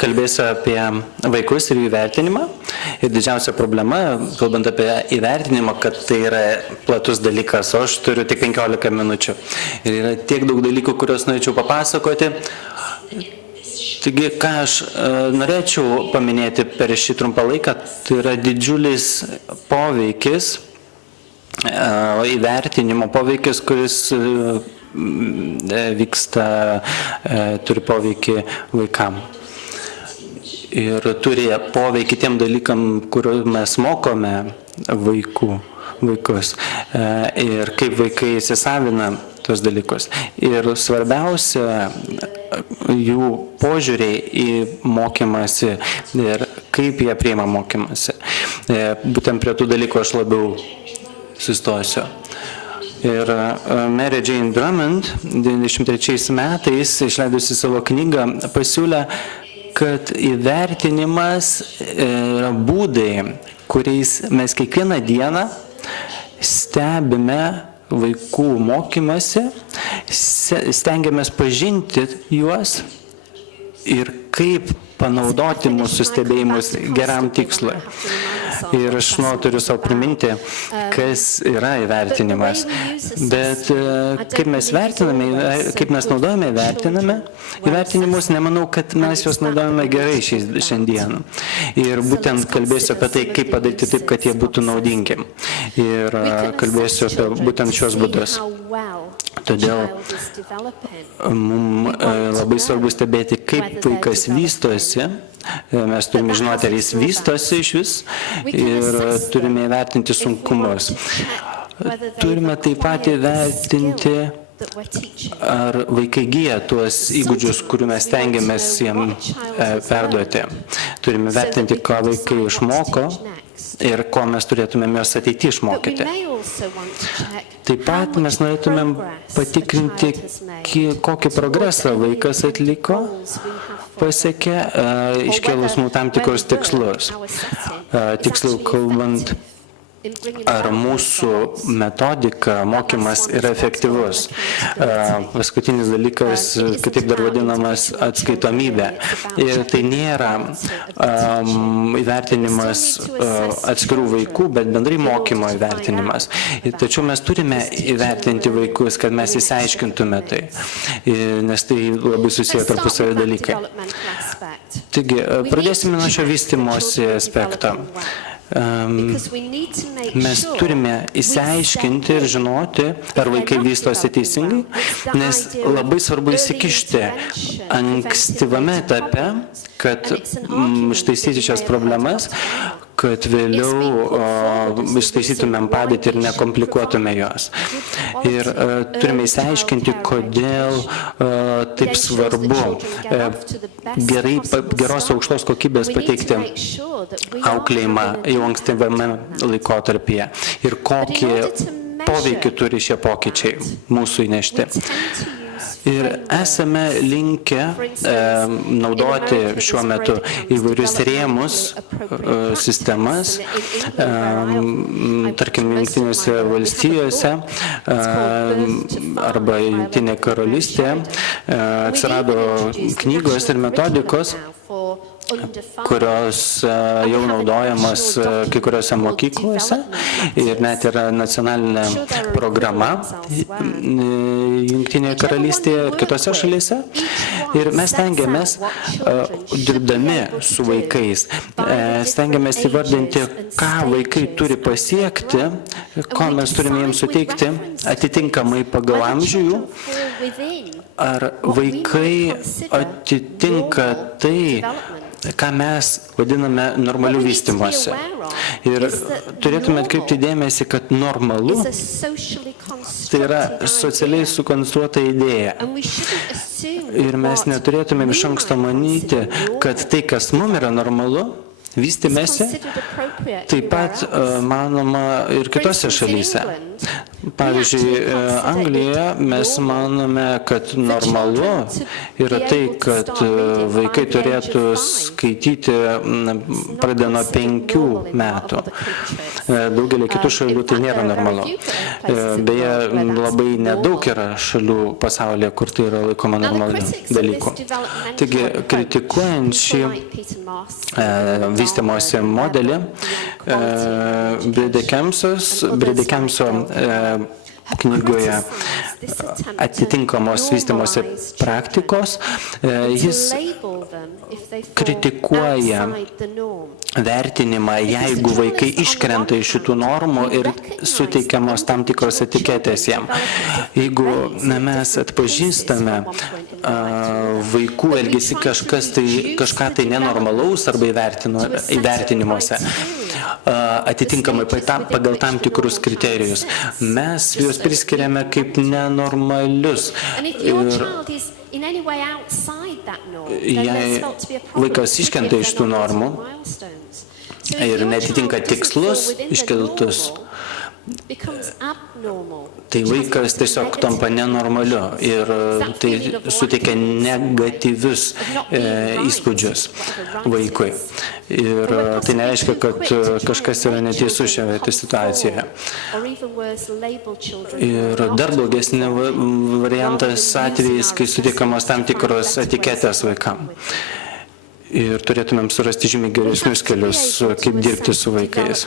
kalbėsiu apie vaikus ir jų įvertinimą. Ir didžiausia problema, kalbant apie įvertinimą, kad tai yra platus dalykas, o aš turiu tik 15 minučių. Ir yra tiek daug dalykų, kuriuos norėčiau papasakoti. Taigi, ką aš norėčiau paminėti per šį trumpą laiką, tai yra didžiulis poveikis, įvertinimo poveikis, kuris vyksta, turi poveikį vaikam. Ir turi poveikį tiem dalykam, kuriuo mes mokome vaikus. Ir kaip vaikai įsisavina tuos dalykus. Ir svarbiausia, jų požiūriai į mokymąsi ir kaip jie priima mokymąsi. Būtent prie tų dalykų aš labiau sustosiu. Ir Mary Jane Drummond 93 metais, išleidusi savo knygą, pasiūlė, kad įvertinimas yra būdai, kuriais mes kiekvieną dieną stebime vaikų mokymasi, stengiamės pažinti juos ir kaip panaudoti mūsų stebėjimus geram tikslui. Ir aš turiu savo priminti, kas yra įvertinimas. Bet kaip mes vertiname, kaip mes naudojame įvertinimus, nemanau, kad mes juos naudojame gerai šiandien. Ir būtent kalbėsiu apie tai, kaip padaryti taip, kad jie būtų naudingi. Ir kalbėsiu apie būtent šios būdus. Todėl mums labai svarbu stebėti, kaip vaikas vystosi. Mes turime žinoti, ar jis vystosi iš vis ir turime įvertinti sunkumus. Turime taip pat įvertinti, ar vaikai gyja tuos įgūdžius, kurių mes stengiamės jiems perduoti. Turime vertinti, ką vaikai išmoko ir ko mes turėtumėm juos ateityje išmokyti. Taip pat mes norėtumėm patikrinti, kokį progresą vaikas atliko, pasiekė, iškėlus mums tam tikrus tikslus. Tiksliau kalbant, ar mūsų metodika, mokymas yra efektyvus. Paskutinis dalykas, kitaip dar vadinamas, atskaitomybė. Ir tai nėra įvertinimas atskirų vaikų, bet bendrai mokymo įvertinimas. Tačiau mes turime įvertinti vaikus, kad mes įsiaiškintume tai, nes tai labai susiję tarpusavio dalykai. Taigi, pradėsime nuo šio vystymosi aspekto. Mes turime įsiaiškinti ir žinoti, ar vaikai vystosi teisingai, nes labai svarbu įsikišti ankstyvame etape, kad ištaisyti šias problemas, kad vėliau ištaisytumėm padėtį ir nekomplikuotume jos. Ir turime įsiaiškinti, kodėl taip svarbu geros aukštos kokybės pateikti auklėjimą jau ankstyvame laikotarpyje ir kokį poveikį turi šie pokyčiai mūsų įnešti. Ir esame linkę naudoti šiuo metu įvairius rėmus, sistemas, tarkim, Jungtinėse valstijose arba Jungtinė karalystė atsirado knygos ir metodikos, kurios jau naudojamas kai kuriuose mokyklose ir net yra nacionalinė programa Jungtinėje karalystėje ir kitose šalyse. Ir mes stengiamės, dirbdami su vaikais, stengiamės įvardinti, ką vaikai turi pasiekti, ko mes turime jiems suteikti, atitinkamai pagal amžių jų. Ar vaikai atitinka tai, ką mes vadiname normaliu vystymosi. Ir turėtume atkreipti dėmesį, kad normalu tai yra socialiai sukonstruota idėja. Ir mes neturėtume iš anksto manyti, kad tai, kas mums yra normalu, vystymėsi, taip pat manoma ir kitose šalyse. Pavyzdžiui, Anglijoje mes manome, kad normalu yra tai, kad vaikai turėtų skaityti pradedant nuo 5 metų. Daugelį kitų šalių tai nėra normalu. Beje, labai nedaug yra šalių pasaulyje, kur tai yra laikoma normaliu dalyku. Taigi, kritikuojant šį vystymosi modelį, Bredikemso knygoje atitinkamos vystymosi praktikos, jis kritikuoja vertinimą, jeigu vaikai iškrenta iš šitų normų ir suteikiamos tam tikros etiketės jam. Jeigu mes atpažįstame vaikų elgesį kažką tai nenormalaus arba įvertinimuose, atitinkamai pagal tam tikrus kriterijus, mes juos priskiriame kaip nenormalius. Jei vaikas iškrenta iš tų normų ir netitinka tikslus iškeltus, tai vaikas tiesiog tampa nenormaliu ir tai suteikia negatyvius įspūdžius vaikui. Ir tai nereiškia, kad kažkas yra neteisus šioje situacijoje. Ir dar blogesnė variantas atvejais, kai suteikamos tam tikros etiketės vaikam. Ir turėtumėm surasti žymiai geresnius kelius, kaip dirbti su vaikais.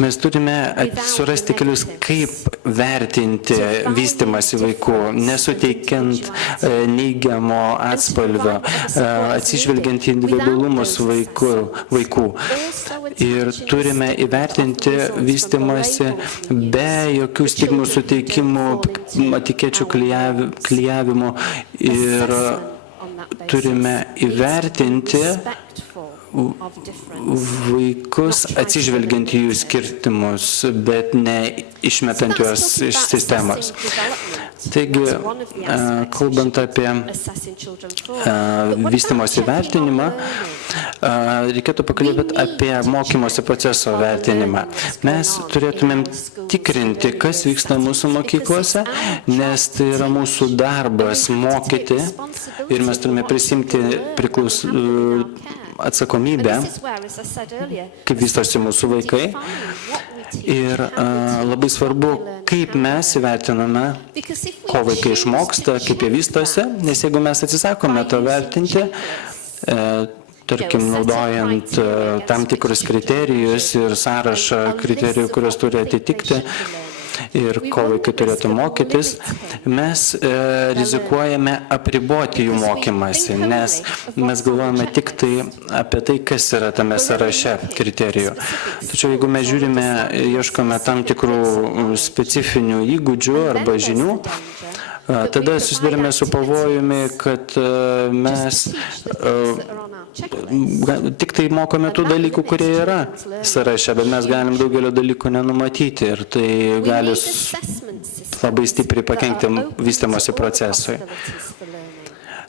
Mes turime surasti kelius, kaip vertinti vystymąsi vaikų, nesuteikiant neigiamo atspalvio, atsižvelgiant į individualumus vaikų. Ir turime įvertinti vystymąsi be jokių stigmų suteikimų, etikečių klijavimų ir turime įvertinti vaikus atsižvelgiant į jų skirtumus, bet ne išmetant juos iš sistemos. Taigi, kalbant apie vystymosi vertinimą, reikėtų pakalbėti apie mokymosi proceso vertinimą. Mes turėtumėm tikrinti, kas vyksta mūsų mokyklose, nes tai yra mūsų darbas mokyti ir mes turime prisimti atsakomybę, kaip vystosi mūsų vaikai. Ir labai svarbu, kaip mes įvertiname, ko vaikai išmoksta, kaip jie vystosi, nes jeigu mes atsisakome to vertinti, tarkim, naudojant tam tikrus kriterijus ir sąrašą kriterijų, kurios turi atitikti, ir ko vaikai turėtų mokytis, mes rizikuojame apriboti jų mokymąsi, nes mes galvojame tik tai apie tai, kas yra tame sąraše kriterijų. Tačiau jeigu mes žiūrime, ieškome tam tikrų specifinių įgūdžių arba žinių, tada susidurime su pavojumi, kad mes tik tai mokome tų dalykų, kurie yra sąraše, bet mes galim daugelio dalykų nenumatyti ir tai gali labai stipriai pakenkti vystymosi procesui.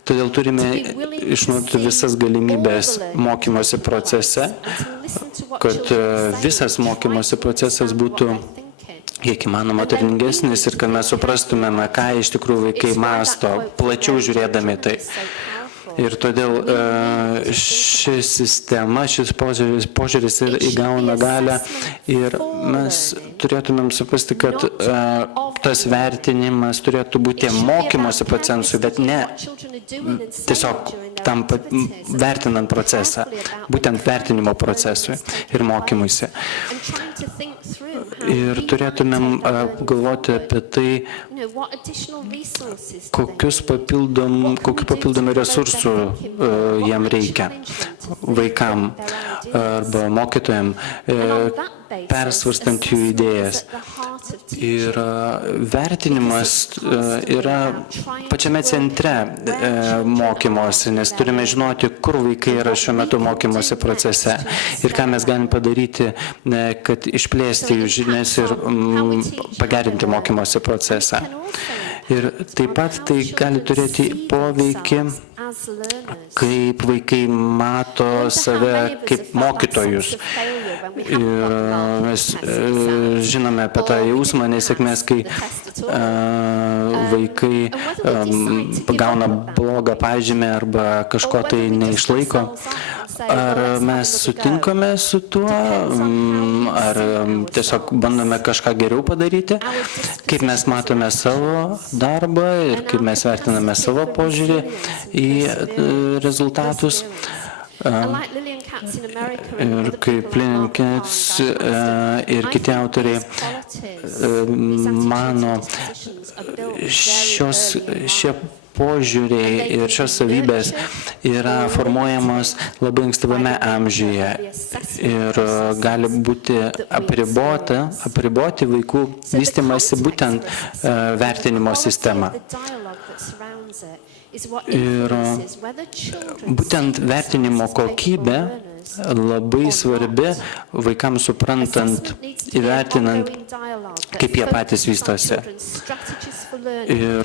Todėl turime išnaudoti visas galimybės mokymosi procese, kad visas mokymosi procesas būtų kiek įmanoma turiningesnis ir kad mes suprastumėme, ką iš tikrųjų vaikai mąsto, plačiau žiūrėdami tai. Ir todėl ši sistema, šis požiūris ir įgauna galią ir mes turėtumėm suprasti, kad tas vertinimas turėtų būti mokymosi procesui, bet ne tiesiog tam vertinant procesą, būtent vertinimo procesui ir mokymuisi. Ir turėtumėm galvoti apie tai, kokiu papildomų resursų jam reikia vaikam arba mokytojam, persvarstant jų idėjas. Ir vertinimas yra pačiame centre mokymosi, nes turime žinoti, kur vaikai yra šiuo metu mokymosi procese ir ką mes galim padaryti, kad išplėsti jų žinias ir pagerinti mokymosi procesą. Ir taip pat tai gali turėti poveikį, kaip vaikai mato save kaip mokytojus. Ir mes žinome apie tą jausmą nesėkmės, kai vaikai gauna blogą pažymį arba kažko tai neišlaiko. Ar mes sutinkame su tuo, ar tiesiog bandome kažką geriau padaryti, kaip mes matome savo darbą ir kaip mes vertiname savo požiūrį į rezultatus. Ir kaip Lillian Katz ir kiti autoriai mano, šie požiūriai ir šios savybės yra formuojamos labai ankstyvame amžiuje ir gali būti apriboti vaikų vystymasi būtent vertinimo sistema. Ir būtent vertinimo kokybė labai svarbi vaikams suprantant, įvertinant, kaip jie patys vystosi. Ir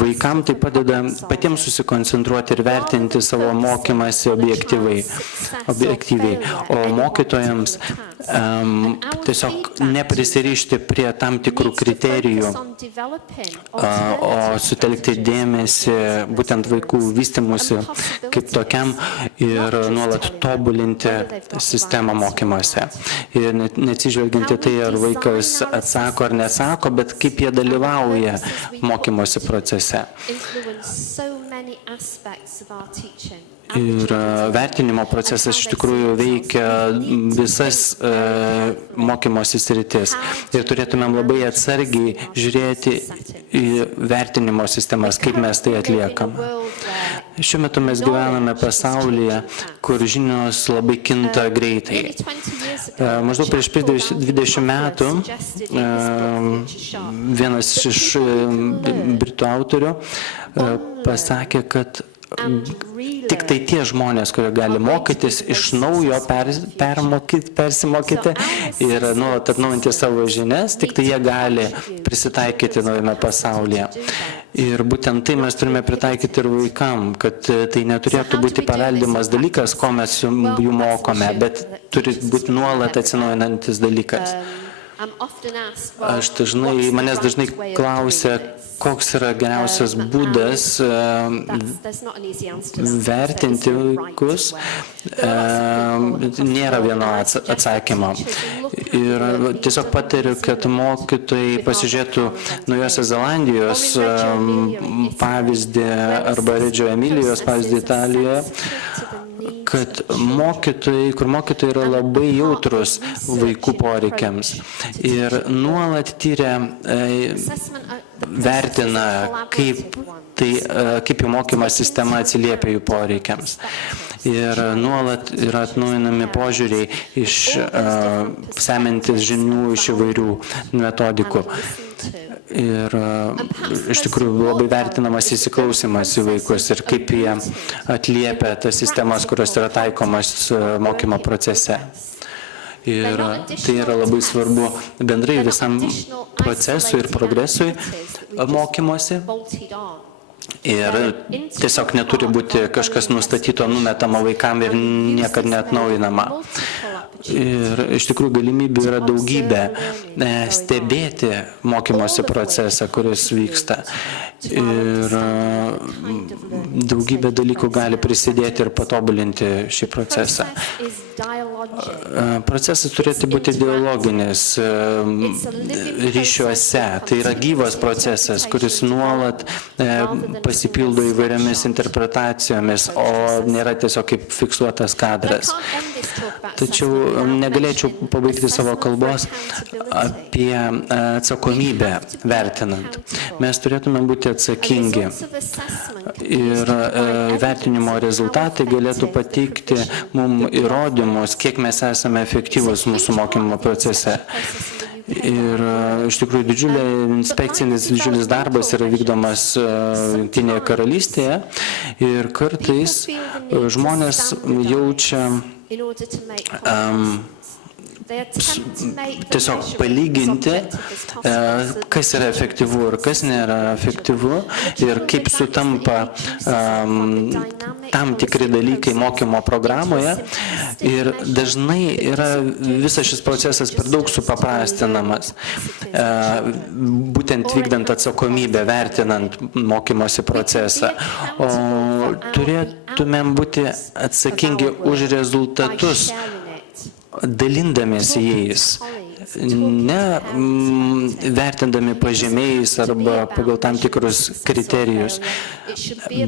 vaikams tai padeda patiems susikoncentruoti ir vertinti savo mokymąsi objektyviai, o mokytojams tiesiog neprisirišti prie tam tikrų kriterijų, o sutelkti dėmesį būtent vaikų vystymusi kaip tokiam ir nuolat tobulinti sistemą mokymuose. Ir neatsižvelginti tai, ar vaikas atsako ar nesako, bet kaip jie dalyvauja mokymosi procese. Ir vertinimo procesas iš tikrųjų veikia visas mokymosi sritis. Ir turėtumėm labai atsargiai žiūrėti į vertinimo sistemas, kaip mes tai atliekam. Šiuo metu mes gyvename pasaulyje, kur žinios labai kinta greitai. Maždaug prieš 20 metų vienas iš britų autorių pasakė, kad tik tai tie žmonės, kurie gali mokytis iš naujo, persimokyti ir nuolat atnaujinti savo žinias, tik tai jie gali prisitaikyti naujame pasaulyje. Ir būtent tai mes turime pritaikyti ir vaikam, kad tai neturėtų būti paveldimas dalykas, ko mes jų mokome, bet turi būti nuolat atsinaujinantis dalykas. Manęs dažnai klausia, koks yra geriausias būdas vertinti vaikus. Nėra vieno atsakymo. Ir tiesiog patariu, kad mokytojai pasižiūrėtų Naujosios Zelandijos pavyzdį arba Redžio Emilijos pavyzdį Italijoje, kad kur mokytojai yra labai jautrus vaikų poreikiams ir nuolat tyria, vertina, kaip jų mokymo sistema atsiliepia jų poreikiams. Ir nuolat yra atnaujinami požiūriai semiantis žinių iš įvairių metodikų. Ir iš tikrųjų labai vertinamas įsiklausimas į vaikus ir kaip jie atliepia tas sistemas, kurios yra taikomas mokymo procese. Ir tai yra labai svarbu bendrai visam procesui ir progresui mokymosi. Ir tiesiog neturi būti kažkas nustatyto, numetama vaikam ir niekad neatnaujinama. Ir iš tikrųjų galimybių yra daugybė stebėti mokymosi procesą, kuris vyksta. Ir daugybė dalykų gali prisidėti ir patobulinti šį procesą. Procesas turėtų būti dialoginis ryšiuose. Tai yra gyvas procesas, kuris nuolat pasipildo įvairiomis interpretacijomis, o nėra tiesiog kaip fiksuotas kadras. Tačiau negalėčiau pabaigti savo kalbos apie atsakomybę vertinant. Mes turėtume būti atsakingi ir vertinimo rezultatai galėtų pateikti mums įrodymus, kiek mes esame efektyvūs mūsų mokymo procese. Ir iš tikrųjų didžiulis darbas yra vykdomas Jungtinėje karalystėje ir kartais žmonės jaučia tiesiog palyginti, kas yra efektyvu ir kas nėra efektyvu ir kaip sutampa tam tikri dalykai mokymo programoje. Ir dažnai yra visas šis procesas per daug supaprastinamas, būtent vykdant atsakomybę, vertinant mokymosi procesą. O turėtumėm būti atsakingi už rezultatus, dalindamiesi jais, ne vertindami pažymiais arba pagal tam tikrus kriterijus,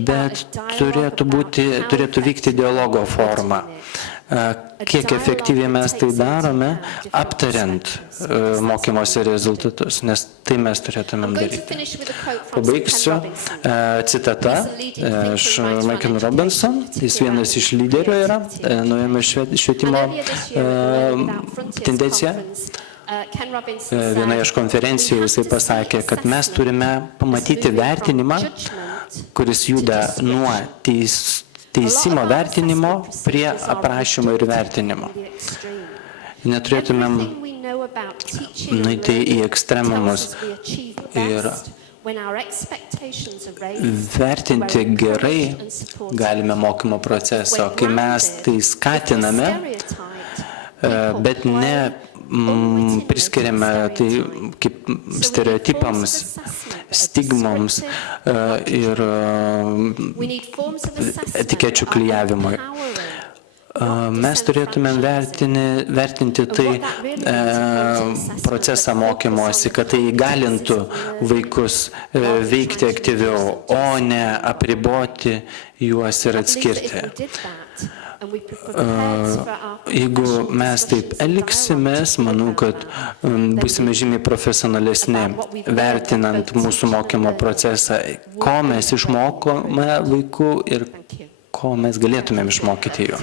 bet turėtų vykti dialogo forma. Kiek efektyviai mes tai darome, aptariant mokymosi rezultatus, nes tai mes turėtumėm daryti. Pabaigsiu citata iš Michael Robinson, jis vienas iš lyderių yra naujame švietimo tendencija. Vienoje iš konferencijų jisai pasakė, kad mes turime pamatyti vertinimą, kuris juda nuo teisimo vertinimo prie aprašymo ir vertinimo. Neturėtumėm nueiti į ekstremumus ir vertinti gerai galime mokymo procesą, kai mes tai skatiname, bet ne priskiriame tai kaip stereotipams, stigmoms ir etikečių klijavimui. Mes turėtumėm vertinti tai procesą mokymosi, kad tai įgalintų vaikus veikti aktyviau, o ne apriboti juos ir atskirti. Jeigu mes taip elgsimės, manau, kad būsime žymiai profesionalesni, vertinant mūsų mokymo procesą, ko mes išmokome vaikų ir ko mes galėtumėm išmokyti jų.